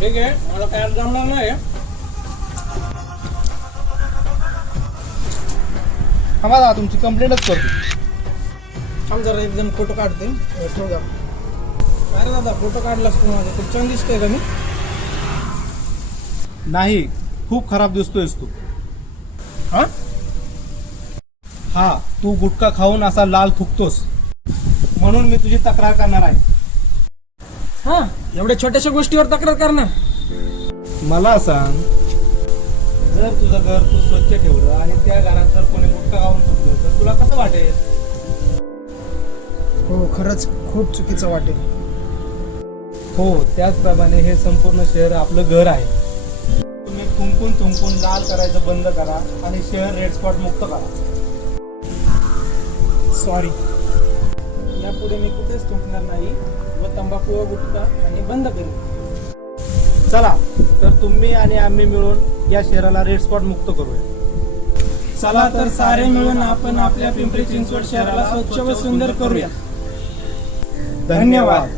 ठीक आहे, मला काय जमणार नाही. आम्हाला तुमची कंप्लेंटच करतो. थांब जरा एक जण फोटो काढते. ठेव जा. अरे दादा, फोटो काढलास तू माझा, खूप छान दिसतोय का मी? नाही, खूप खराब दिसतोयस तू. हा, हा, तू गुटखा खाऊन असा लाल थुकतोस, म्हणून मी तुझी तक्रार करणार आहे. हा, एवढ्या छोट्याशा गोष्टीवर तक्रार करणार? मला सांग, जर तुझं घर तू स्वच्छ ठेवलं आणि त्या घरात जर कोणी गुटखा खाऊन थुकलं तर तुला कसं वाटेल? हो, खरंच खूप चुकीचं वाटेल. हो, त्याचप्रमाणे हे संपूर्ण शहर आपलं घर आहे. तुम्ही थुंकून लाल करायचं बंद करा आणि शहर रेड स्पॉट मुक्त करा. सॉरी. यापुढे मी कुठेच थुंकणार नाही व तंबाखू व गुटखा आणि बंद करेन. चला तर तुम्ही आणि आम्ही मिळून या शहराला रेड स्पॉट मुक्त करूया. चला तर सारे मिळून आपण आपल्या पिंपरी चिंचवड शहराला स्वच्छ व सुंदर करूया. धन्यवाद.